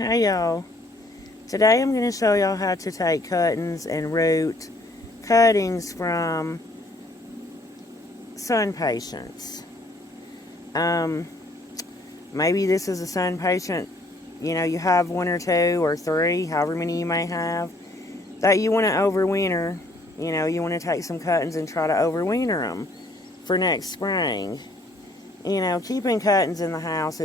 Hey y'all, today I'm going to show y'all how to take cuttings and root cuttings from Sunpatiens. Um, Maybe this is a Sunpatient, you have one or two or three, however many you may have, that you want to overwinter. You want to take some cuttings and try to overwinter them for next spring. Keeping cuttings in the house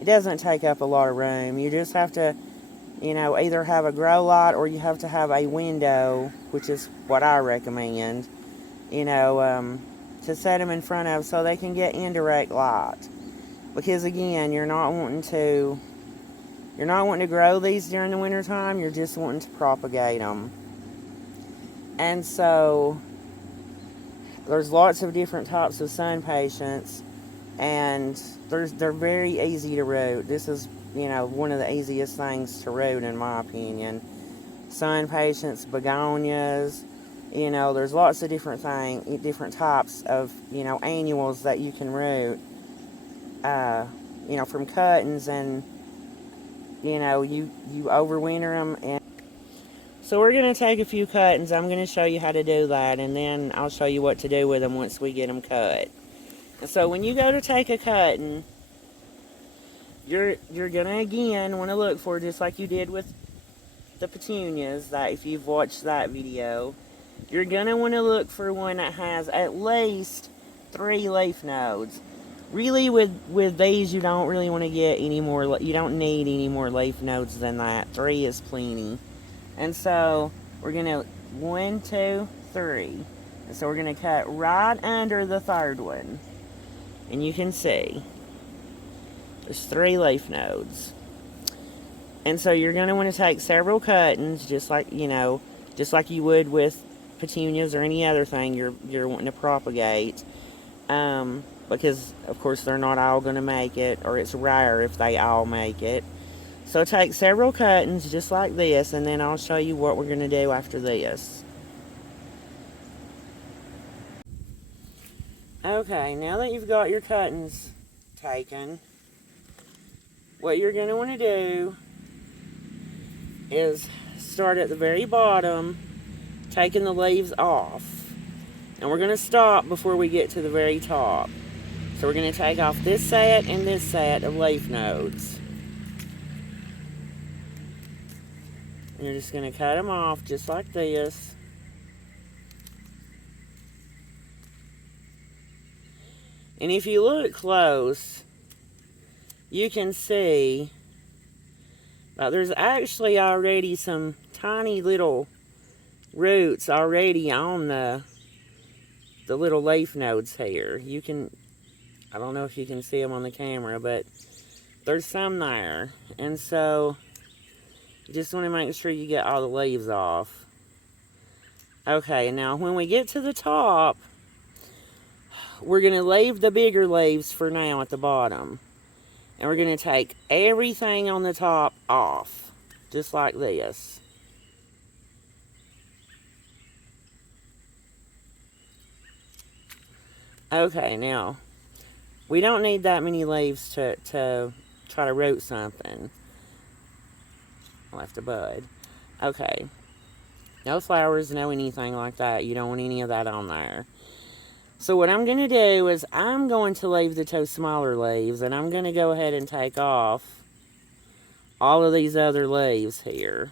it doesn't take up a lot of room. You just have to either have a grow light or you have to have a window, which is what I recommend, to set them in front of so they can get indirect light. Because again, you're not wanting to grow these during the wintertime, you're just wanting to propagate them. And so, there's lots of different types of Sunpatiens, and they're very easy to root. This is one of the easiest things to root in my opinion. Sunpatiens, begonias, there's lots of different types of annuals that you can root. From cuttings, and you overwinter them. And so we're gonna take a few cuttings. I'm gonna show you how to do that, and then I'll show you what to do with them once we get them cut. And so when you go to take a cutting, you're gonna again want to look for, just like you did with the petunias, that if you've watched that video, you're gonna want to look for one that has at least 3 leaf nodes. Really, with these, you don't really want to get any more. You don't need any more leaf nodes than that. 3 is plenty. And so we're gonna 1, 2, 3. And so we're gonna cut right under the third one, and you can see there's 3 leaf nodes. And so you're going to want to take several cuttings, just like you would with petunias or any other thing you're wanting to propagate. Because of course they're not all going to make it, or it's rare if they all make it. So take several cuttings just like this, and then I'll show you what we're going to do after this. Okay, now that you've got your cuttings taken, what you're going to want to do is start at the very bottom, taking the leaves off. And we're going to stop before we get to the very top. So we're going to take off this set and this set of leaf nodes. And you're just going to cut them off just like this. And if you look close, you can see there's actually already some tiny little roots already on the little leaf nodes here. I don't know if you can see them on the camera, but there's some there. And so you just want to make sure you get all the leaves off. Okay, now when we get to the top, we're going to leave the bigger leaves for now at the bottom. And we're going to take everything on the top off, just like this. Okay, now, we don't need that many leaves to try to root something. Left a bud. Okay. No flowers, no anything like that. You don't want any of that on there. So what I'm going to do is I'm going to leave the 2 smaller leaves, and I'm going to go ahead and take off all of these other leaves here.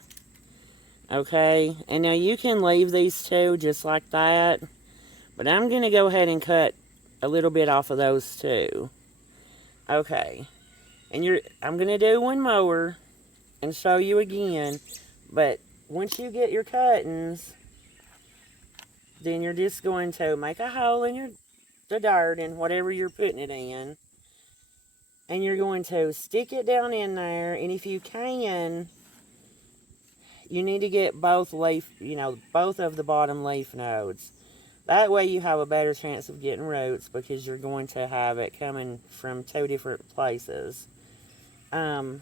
Okay, and now you can leave these 2 just like that, but I'm going to go ahead and cut a little bit off of those 2. Okay, and I'm going to do one more and show you again, but once you get your cuttings, then you're just going to make a hole in the dirt and whatever you're putting it in. And you're going to stick it down in there. And if you can, you need to get both of the bottom leaf nodes. That way you have a better chance of getting roots, because you're going to have it coming from 2 different places. And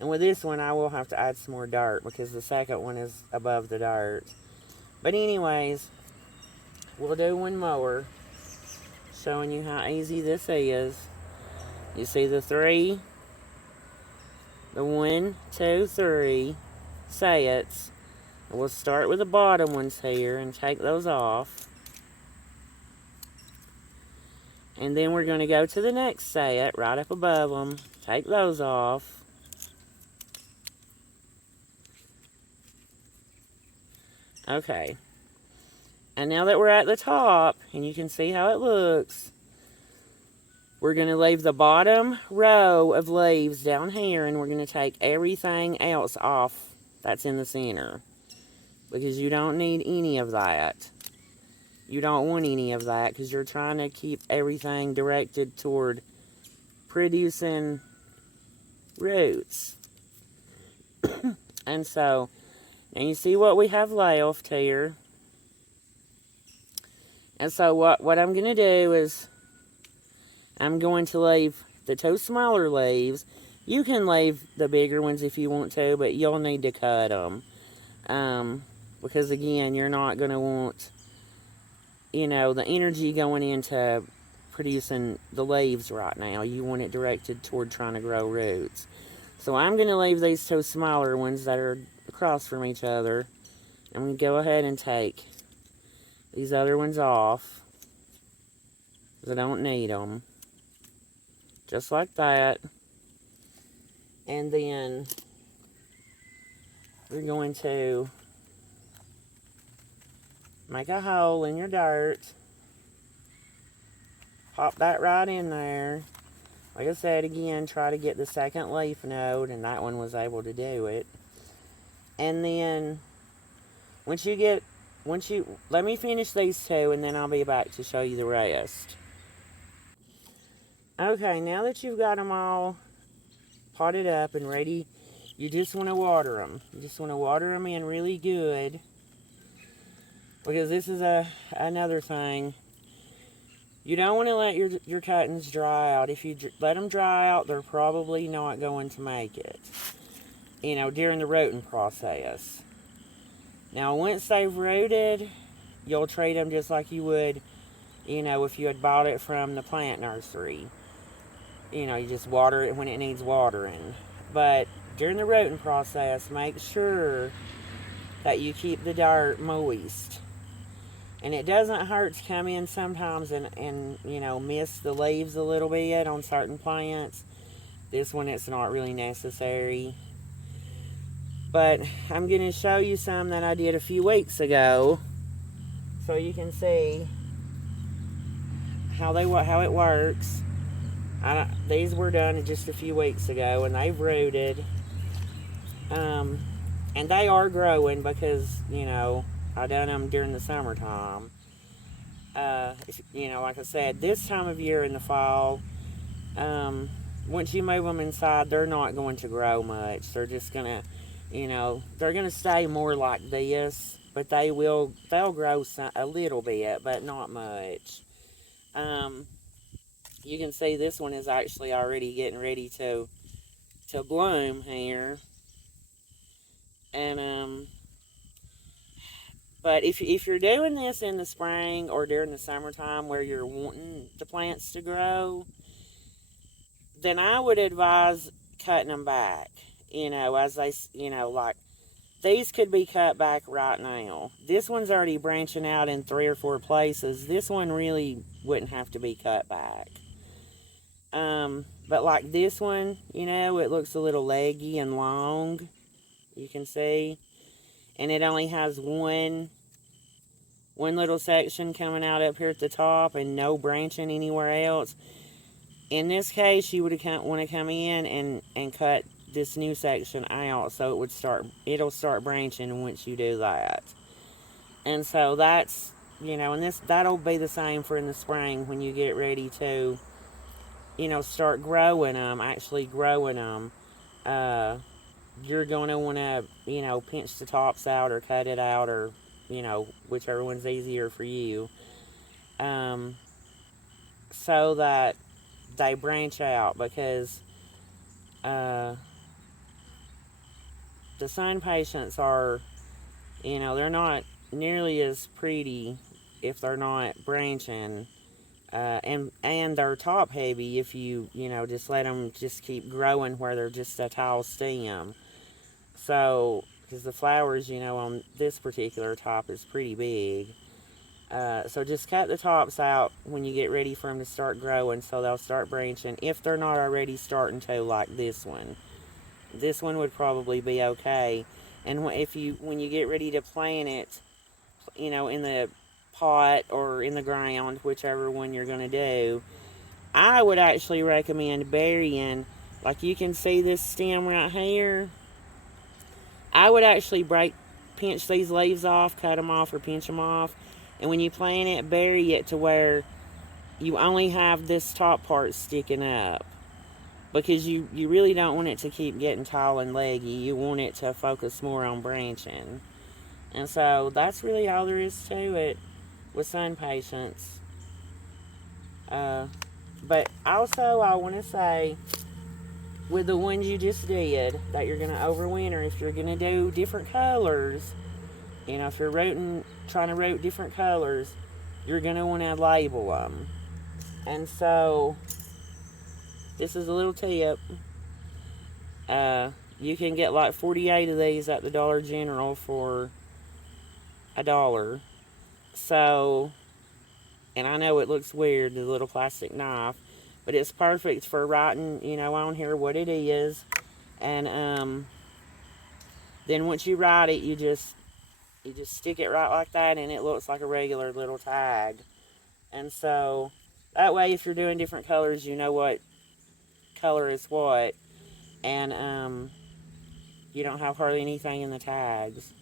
with this one, I will have to add some more dirt, because the second one is above the dirt. But anyways, we'll do one more, showing you how easy this is. You see the 3 the 1, 2, 3 sets. We'll start with the bottom ones here and take those off. And then we're going to go to the next set right up above them. Take those off. Okay. And now that we're at the top, and you can see how it looks, we're going to leave the bottom row of leaves down here, and we're going to take everything else off that's in the center. Because you don't need any of that. You don't want any of that because you're trying to keep everything directed toward producing roots. And so, now you see what we have left here. And so what I'm going to do is I'm going to leave the 2 smaller leaves. You can leave the bigger ones if you want to, but you'll need to cut them. Because again, you're not going to want, you know, the energy going into producing the leaves right now. You want it directed toward trying to grow roots. So I'm going to leave these 2 smaller ones that are across from each other. I'm going to go ahead and take these other ones off, because I don't need them. Just like that. And then we're going to make a hole in your dirt. Pop that right in there. Like I said, again, try to get the second leaf node, and that one was able to do it. And then let me finish these 2, and then I'll be back to show you the rest. Okay, now that you've got them all potted up and ready, you just want to water them. You just want to water them in really good. Because this is another thing. You don't want to let your cuttings dry out. If you let them dry out, they're probably not going to make it, you know, during the rooting process. Now, once they've rooted, you'll treat them just like you would, you know, if you had bought it from the plant nursery. You know, you just water it when it needs watering. But during the rooting process, make sure that you keep the dirt moist. And it doesn't hurt to come in sometimes and you know, miss the leaves a little bit on certain plants. This one, it's not really necessary. But I'm going to show you some that I did a few weeks ago, so you can see how it works. These were done just a few weeks ago, and they've rooted. And they are growing because, you know, I done them during the summertime. You know, like I said, this time of year in the fall, once you move them inside, they're not going to grow much. They're just going to, you know, they're going to stay more like this, but they'll grow a little bit, but not much. You can see this one is actually already getting ready to bloom here. And, but if you're doing this in the spring or during the summertime where you're wanting the plants to grow, then I would advise cutting them back. You know, as they, you know, like these could be cut back right now. This one's already branching out in 3 or 4 places. This one really wouldn't have to be cut back. But like this one, you know, it looks a little leggy and long. You can see. And it only has one little section coming out up here at the top and no branching anywhere else. In this case, you would want to come in and cut this new section out, so it'll start branching once you do that. And so that's, you know, and that'll be the same for in the spring when you get ready to, you know, start growing them, actually growing them. You're going to want to, you know, pinch the tops out or cut it out, or, you know, whichever one's easier for you, so that they branch out, because the Sunpatiens are, you know, they're not nearly as pretty if they're not branching. and they're top heavy if you know, just let them just keep growing where they're just a tall stem. So, because the flowers, you know, on this particular top is pretty big. So just cut the tops out when you get ready for them to start growing, so they'll start branching if they're not already starting to, like this one. This one would probably be okay. And if you when you get ready to plant it, you know, in the pot or in the ground, whichever one you're going to do, I would actually recommend burying, like you can see this stem right here. I would actually pinch these leaves off, cut them off or pinch them off. And when you plant it, bury it to where you only have this top part sticking up. Because you really don't want it to keep getting tall and leggy. You want it to focus more on branching. And so that's really all there is to it with Sunpatiens. But also, I want to say, with the ones you just did, that you're going to overwinter, if you're going to do different colors, you know, if you're trying to root different colors, you're going to want to label them. And so, this is a little tip. You can get like 48 of these at the Dollar General for $1. So, and I know it looks weird, the little plastic knife, but it's perfect for writing, you know, on here what it is. And then once you write it, you just stick it right like that, and it looks like a regular little tag. And so that way, if you're doing different colors, you know what color is what, and you don't have hardly anything in the tags.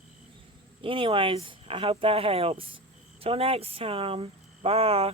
Anyways, I hope that helps. Till next time, bye.